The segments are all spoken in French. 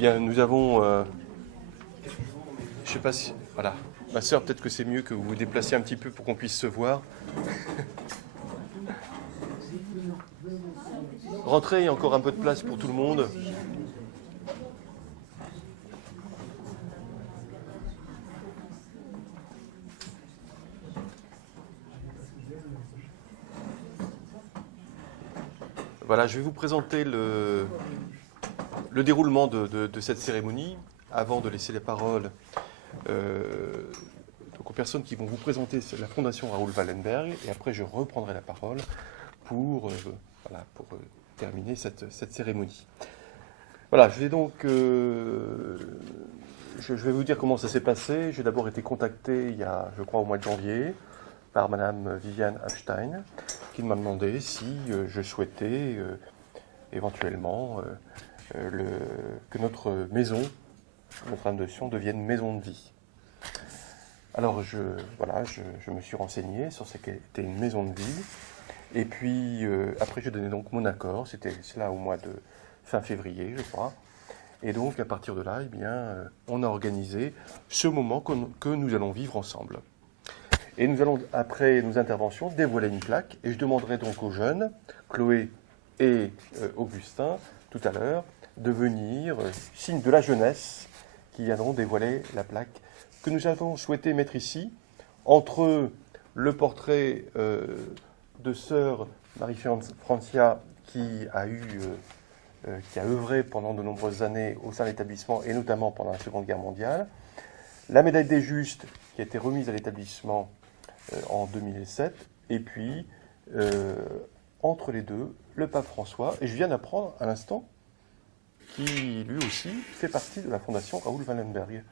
Bien, nous avons, je sais pas si, voilà, ma sœur, peut-être que c'est mieux que vous vous déplaciez un petit peu pour qu'on puisse se voir. Rentrez, il y a encore un peu de place pour tout le monde. Voilà, je vais vous présenter le déroulement de cette cérémonie avant de laisser la parole donc aux personnes qui vont vous présenter la Fondation Raoul Wallenberg, et après je reprendrai la parole pour, terminer cette cérémonie. Voilà, je vais donc je vais vous dire comment ça s'est passé. J'ai d'abord été contacté il y a, je crois, au mois de janvier par Madame Viviane Epstein, qui m'a demandé si je souhaitais éventuellement que notre maison, notre fondation, devienne maison de vie. Alors je me suis renseigné sur ce qu'était une maison de vie, et puis après j'ai donné donc mon accord. C'est là au mois de fin février, je crois. Et donc à partir de là, on a organisé ce moment que nous allons vivre ensemble. Et nous allons, après nos interventions, dévoiler une plaque. Et je demanderai donc aux jeunes, Chloé et Augustin, tout à l'heure, de venir, signe de la jeunesse, qui viendront dévoiler la plaque que nous avons souhaité mettre ici, entre le portrait de sœur Marie-Francia, qui a œuvré pendant de nombreuses années au sein de l'établissement, et notamment pendant la Seconde Guerre mondiale, la médaille des Justes, qui a été remise à l'établissement en 2007, et puis, entre les deux, le pape François, et je viens d'apprendre à l'instant, qui lui aussi fait partie de la Fondation Raoul Wallenberg.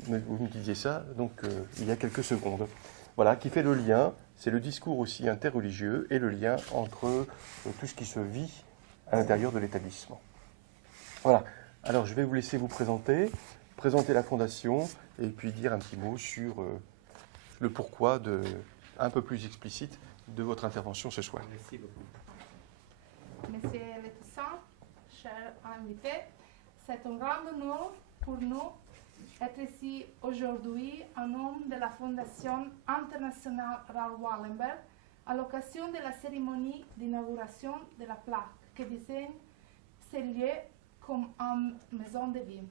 Vous me disiez ça, donc il y a quelques secondes. Voilà, qui fait le lien, c'est le discours aussi interreligieux, et le lien entre tout ce qui se vit à l'intérieur de l'établissement. Voilà, alors je vais vous laisser vous présenter la Fondation, et puis dire un petit mot sur le pourquoi un peu plus explicite de votre intervention ce soir. Merci beaucoup. Monsieur le Toussaint, chers invités, c'est un grand honneur pour nous d'être ici aujourd'hui en nom de la Fondation internationale Raoul Wallenberg à l'occasion de la cérémonie d'inauguration de la plaque qui désigne ce lieu comme une maison de vie.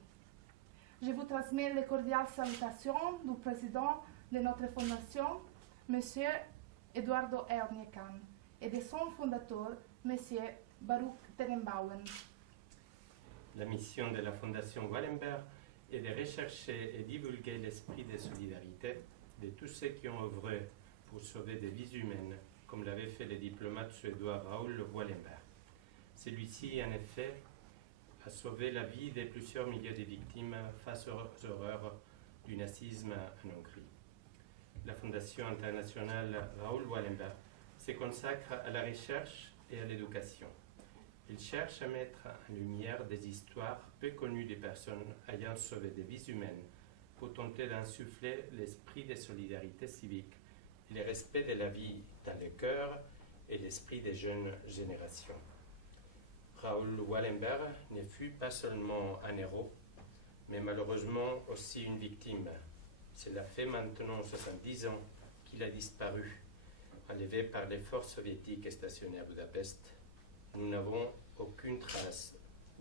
Je vous transmets les cordiales salutations du président de notre fondation, M. Eduardo Ernekan, et de son fondateur, M. Baruch Tenenbaum. La mission de la Fondation Wallenberg est de rechercher et divulguer l'esprit de solidarité de tous ceux qui ont œuvré pour sauver des vies humaines, comme l'avait fait le diplomate suédois Raoul Wallenberg. Celui-ci, en effet, a sauvé la vie de plusieurs milliers de victimes face aux horreurs du nazisme en Hongrie. La Fondation internationale Raoul Wallenberg se consacre à la recherche et à l'éducation. Il cherche à mettre en lumière des histoires peu connues des personnes ayant sauvé des vies humaines pour tenter d'insuffler l'esprit de solidarité civique et le respect de la vie dans le cœur et l'esprit des jeunes générations. Raoul Wallenberg ne fut pas seulement un héros, mais malheureusement aussi une victime. Cela fait maintenant 70 ans qu'il a disparu, enlevé par les forces soviétiques stationnées à Budapest. Nous n'avons aucune trace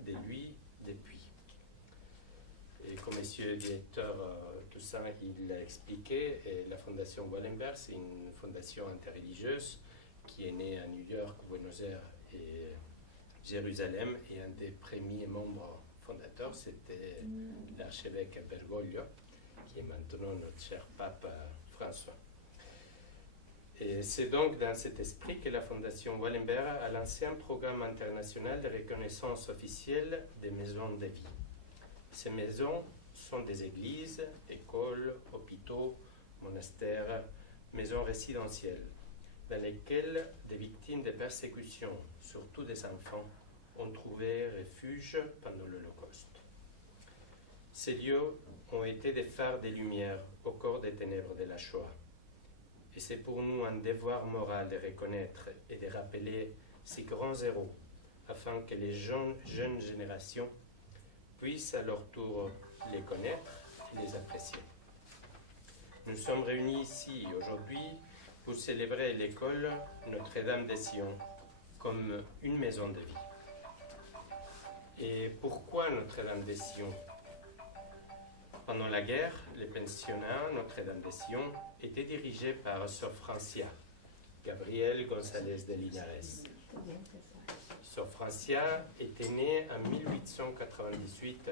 de lui depuis. Et comme monsieur le directeur Toussaint il l'a expliqué, la Fondation Wallenberg, c'est une fondation interreligieuse qui est née à New York, Buenos Aires et Jérusalem, et un des premiers membres fondateurs, c'était l'archevêque Bergoglio, qui est maintenant notre cher pape François. Et c'est donc dans cet esprit que la Fondation Wallenberg a lancé un programme international de reconnaissance officielle des maisons de vie. Ces maisons sont des églises, écoles, hôpitaux, monastères, maisons résidentielles, dans lesquelles des victimes de persécutions, surtout des enfants, ont trouvé refuge pendant l'Holocauste. Ces lieux ont été des phares de lumière au cœur des ténèbres de la Shoah. Et c'est pour nous un devoir moral de reconnaître et de rappeler ces grands héros, afin que les jeunes générations puissent à leur tour les connaître et les apprécier. Nous sommes réunis ici aujourd'hui pour célébrer l'école Notre-Dame de Sion comme une maison de vie. Et pourquoi Notre-Dame de Sion? Pendant la guerre, les pensionnats Notre-Dame de Sion étaient dirigés par Sor Francia, Gabriel González de Linares. Sor Francia était née en 1898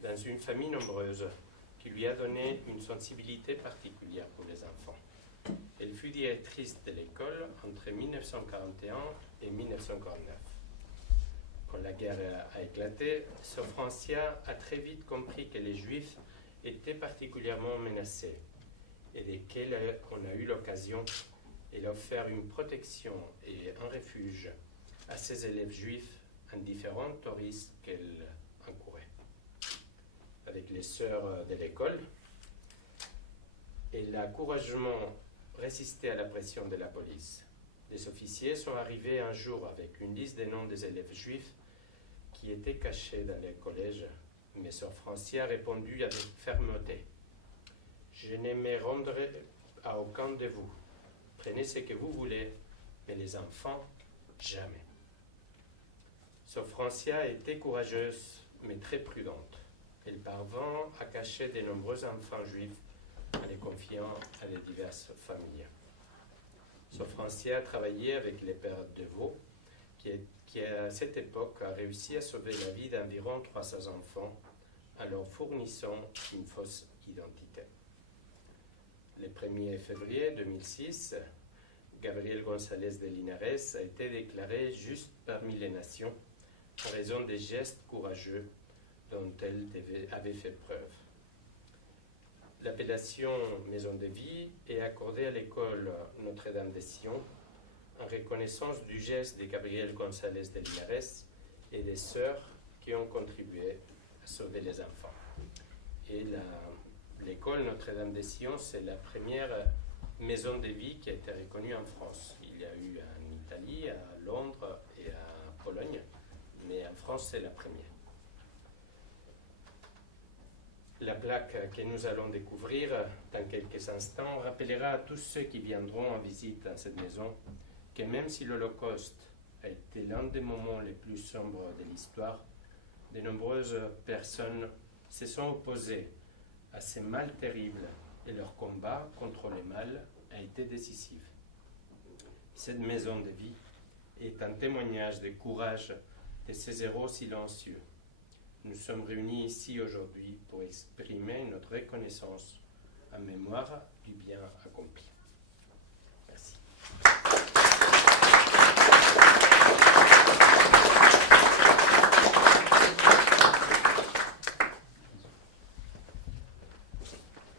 dans une famille nombreuse qui lui a donné une sensibilité particulière pour les enfants. Elle fut directrice de l'école entre 1941 et 1949. Quand la guerre a éclaté, Sor Francia a très vite compris que les Juifs étaient particulièrement menacés et desquels on a eu l'occasion et offert une protection et un refuge à ses élèves juifs indifférents aux risques qu'elle encourait. Avec les sœurs de l'école, elle a courageusement résisté à la pression de la police. Les officiers sont arrivés un jour avec une liste des noms des élèves juifs qui étaient cachés dans les collèges, mais Sor Francia a répondu avec fermeté: « Je ne me rendrai à aucun de vous. Prenez ce que vous voulez, mais les enfants, jamais. » Sor Francia était courageuse, mais très prudente. Elle parvint à cacher de nombreux enfants juifs en les confiant à des diverses familles. Sor Francia a travaillé avec les pères Deveau, qui à cette époque a réussi à sauver la vie d'environ 300 enfants en leur fournissant une fausse identité. Le 1er février 2006, Gabriel González de Linares a été déclaré juste parmi les nations en raison des gestes courageux dont elle avait fait preuve. L'appellation Maison de Vie est accordée à l'école Notre-Dame de Sion en reconnaissance du geste de Gabriel González de Linares et des sœurs qui ont contribué à sauver les enfants. Et l'école Notre-Dame de Sion, c'est la première maison de vie qui a été reconnue en France. Il y a eu en Italie, à Londres et à Pologne, mais en France, c'est la première. La plaque que nous allons découvrir dans quelques instants rappellera à tous ceux qui viendront en visite dans cette maison que même si l'Holocauste a été l'un des moments les plus sombres de l'histoire, de nombreuses personnes se sont opposées à ces mal terribles et leur combat contre le mal a été décisif. Cette maison de vie est un témoignage de courage de ces héros silencieux. Nous sommes réunis ici aujourd'hui pour exprimer notre reconnaissance en mémoire du bien accompli. Merci.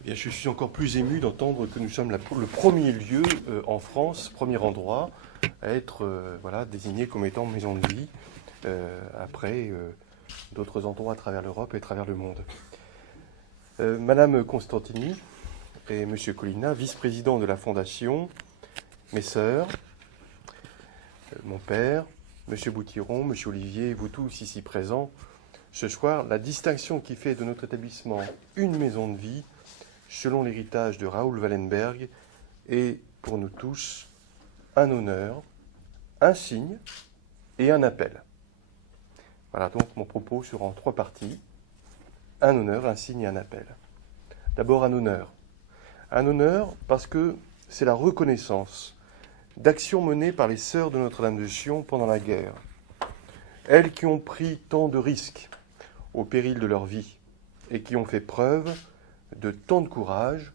Bien, je suis encore plus ému d'entendre que nous sommes le premier lieu en France, premier endroit à être désigné comme étant maison de vie après d'autres endroits à travers l'Europe et à travers le monde. Madame Constantini et Monsieur Collina, vice-président de la Fondation, mes sœurs, mon père, Monsieur Boutiron, Monsieur Olivier, vous tous ici présents, ce soir, la distinction qui fait de notre établissement une maison de vie, selon l'héritage de Raoul Wallenberg, est pour nous tous un honneur, un signe et un appel. Voilà, donc mon propos sera en 3 parties. Un honneur, un signe et un appel. D'abord un honneur. Un honneur parce que c'est la reconnaissance d'actions menées par les sœurs de Notre-Dame de Sion pendant la guerre. Elles qui ont pris tant de risques au péril de leur vie et qui ont fait preuve de tant de courage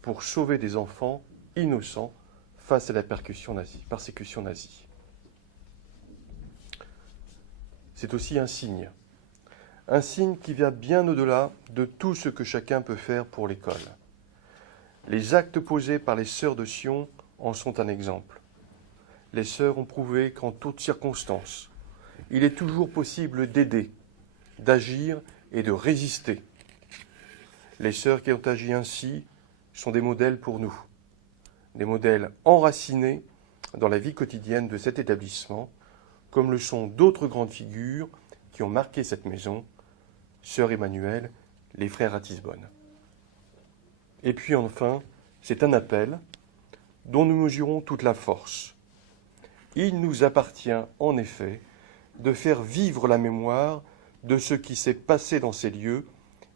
pour sauver des enfants innocents face à la persécution nazie. C'est aussi un signe qui va bien au-delà de tout ce que chacun peut faire pour l'école. Les actes posés par les sœurs de Sion en sont un exemple. Les sœurs ont prouvé qu'en toutes circonstances, il est toujours possible d'aider, d'agir et de résister. Les sœurs qui ont agi ainsi sont des modèles pour nous, des modèles enracinés dans la vie quotidienne de cet établissement, comme le sont d'autres grandes figures qui ont marqué cette maison, sœur Emmanuelle, les frères Ratisbonne. Et puis enfin, c'est un appel dont nous mesurons toute la force. Il nous appartient en effet de faire vivre la mémoire de ce qui s'est passé dans ces lieux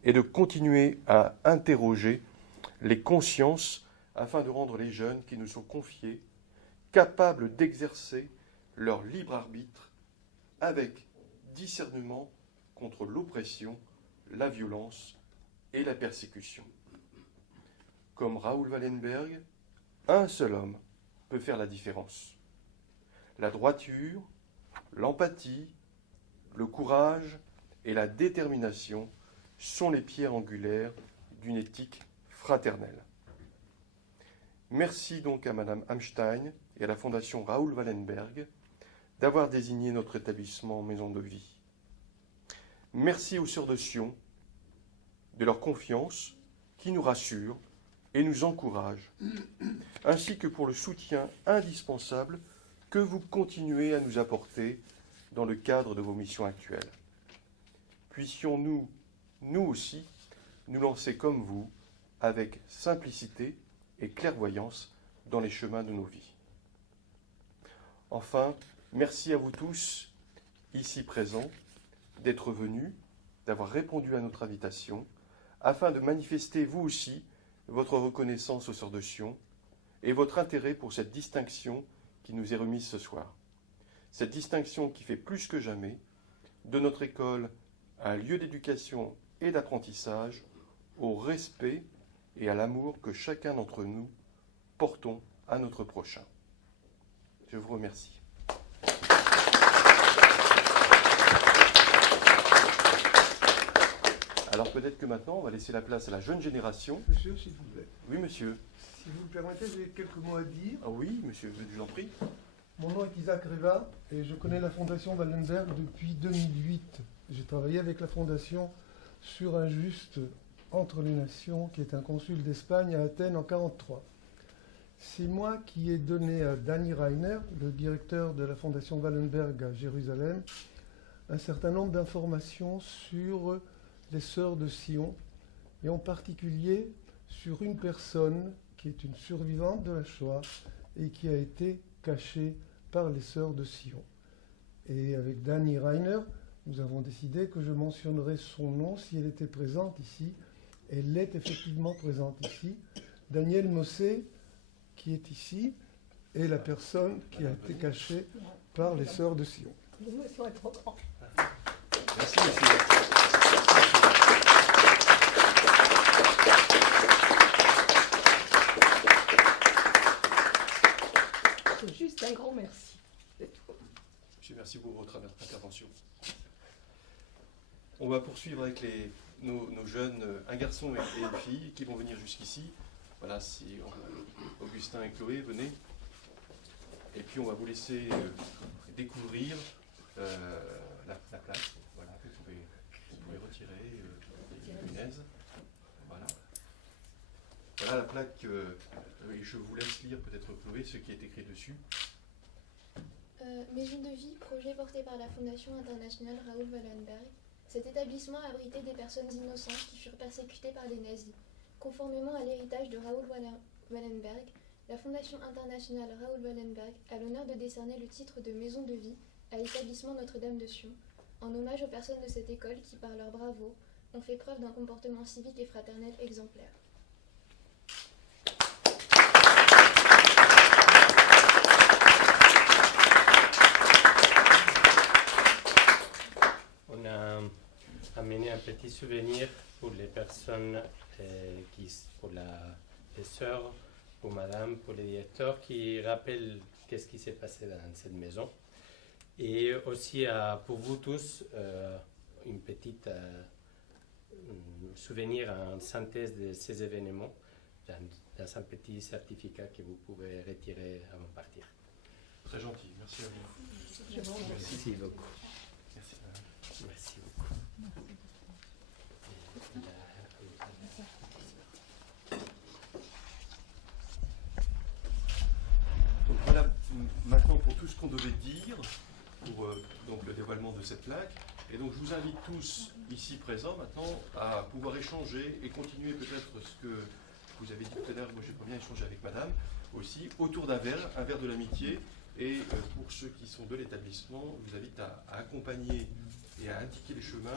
et de continuer à interroger les consciences afin de rendre les jeunes qui nous sont confiés capables d'exercer leur libre arbitre avec discernement contre l'oppression, la violence et la persécution. Comme Raoul Wallenberg, un seul homme peut faire la différence. La droiture, l'empathie, le courage et la détermination sont les pierres angulaires d'une éthique fraternelle. Merci donc à Madame Hamstein et à la Fondation Raoul Wallenberg d'avoir désigné notre établissement maison de vie. Merci aux sœurs de Sion de leur confiance qui nous rassure et nous encourage, ainsi que pour le soutien indispensable que vous continuez à nous apporter dans le cadre de vos missions actuelles. Puissions-nous, nous aussi, nous lancer comme vous, avec simplicité et clairvoyance dans les chemins de nos vies. Enfin, merci à vous tous, ici présents, d'être venus, d'avoir répondu à notre invitation, afin de manifester vous aussi votre reconnaissance aux sœurs de Sion et votre intérêt pour cette distinction qui nous est remise ce soir. Cette distinction qui fait plus que jamais de notre école un lieu d'éducation et d'apprentissage au respect et à l'amour que chacun d'entre nous portons à notre prochain. Je vous remercie. Alors peut-être que maintenant, on va laisser la place à la jeune génération. Monsieur, s'il vous plaît. Oui, monsieur. Si vous me permettez, j'ai quelques mots à dire. Ah oui, monsieur, je vous en prie. Mon nom est Isaac Reva et je connais la Fondation Wallenberg depuis 2008. J'ai travaillé avec la Fondation sur Un juste entre les nations, qui est un consul d'Espagne à Athènes en 1943. C'est moi qui ai donné à Danny Reiner, le directeur de la Fondation Wallenberg à Jérusalem, un certain nombre d'informations sur les sœurs de Sion, et en particulier sur une personne qui est une survivante de la Shoah et qui a été cachée par les sœurs de Sion. Et avec Danny Reiner, nous avons décidé que je mentionnerai son nom si elle était présente ici. Elle est effectivement présente ici. Daniel Mossé, qui est ici, est la personne qui a été cachée par les sœurs de Sion. L'émotion est trop grande. Merci, monsieur. Juste un grand merci. C'est tout. Monsieur, merci pour votre intervention. On va poursuivre avec nos jeunes, un garçon et une fille, qui vont venir jusqu'ici. Voilà, si Augustin et Chloé, venez. Et puis on va vous laisser découvrir la place. Voilà, vous pouvez retirer les punaises. Voilà. Voilà la plaque, et je vous laisse lire peut-être Chloé ce qui est écrit dessus. Maison de vie, projet porté par la Fondation internationale Raoul Wallenberg. Cet établissement abritait des personnes innocentes qui furent persécutées par les nazis. Conformément à l'héritage de Raoul Wallenberg, la Fondation internationale Raoul Wallenberg a l'honneur de décerner le titre de Maison de vie à l'établissement Notre-Dame de Sion, en hommage aux personnes de cette école qui, par leur bravoure, ont fait preuve d'un comportement civique et fraternel exemplaire. On a amené un petit souvenir pour les personnes, pour les sœurs, pour madame, pour les directeurs, qui rappellent qu'est-ce qui s'est passé dans cette maison. Et aussi pour vous tous, une petite souvenir en synthèse de ces événements dans un petit certificat que vous pouvez retirer avant de partir. Très gentil, merci à vous. Merci beaucoup. Merci. Merci beaucoup. Donc voilà maintenant pour tout ce qu'on devait dire. pour donc, le dévoilement de cette plaque. Et donc je vous invite tous ici présents maintenant à pouvoir échanger et continuer peut-être ce que vous avez dit tout à l'heure. Moi j'ai pas bien échangé avec madame aussi, autour d'un verre de l'amitié. Et pour ceux qui sont de l'établissement, je vous invite à accompagner et à indiquer les chemins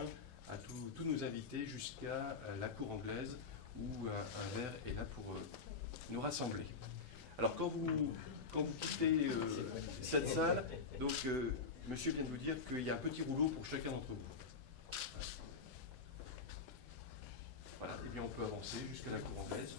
à tous nos invités jusqu'à la cour anglaise où un verre est là pour nous rassembler. Alors quand vous quittez cette salle, donc monsieur vient de vous dire qu'il y a un petit rouleau pour chacun d'entre vous. Voilà, et bien on peut avancer jusqu'à la cour anglaise.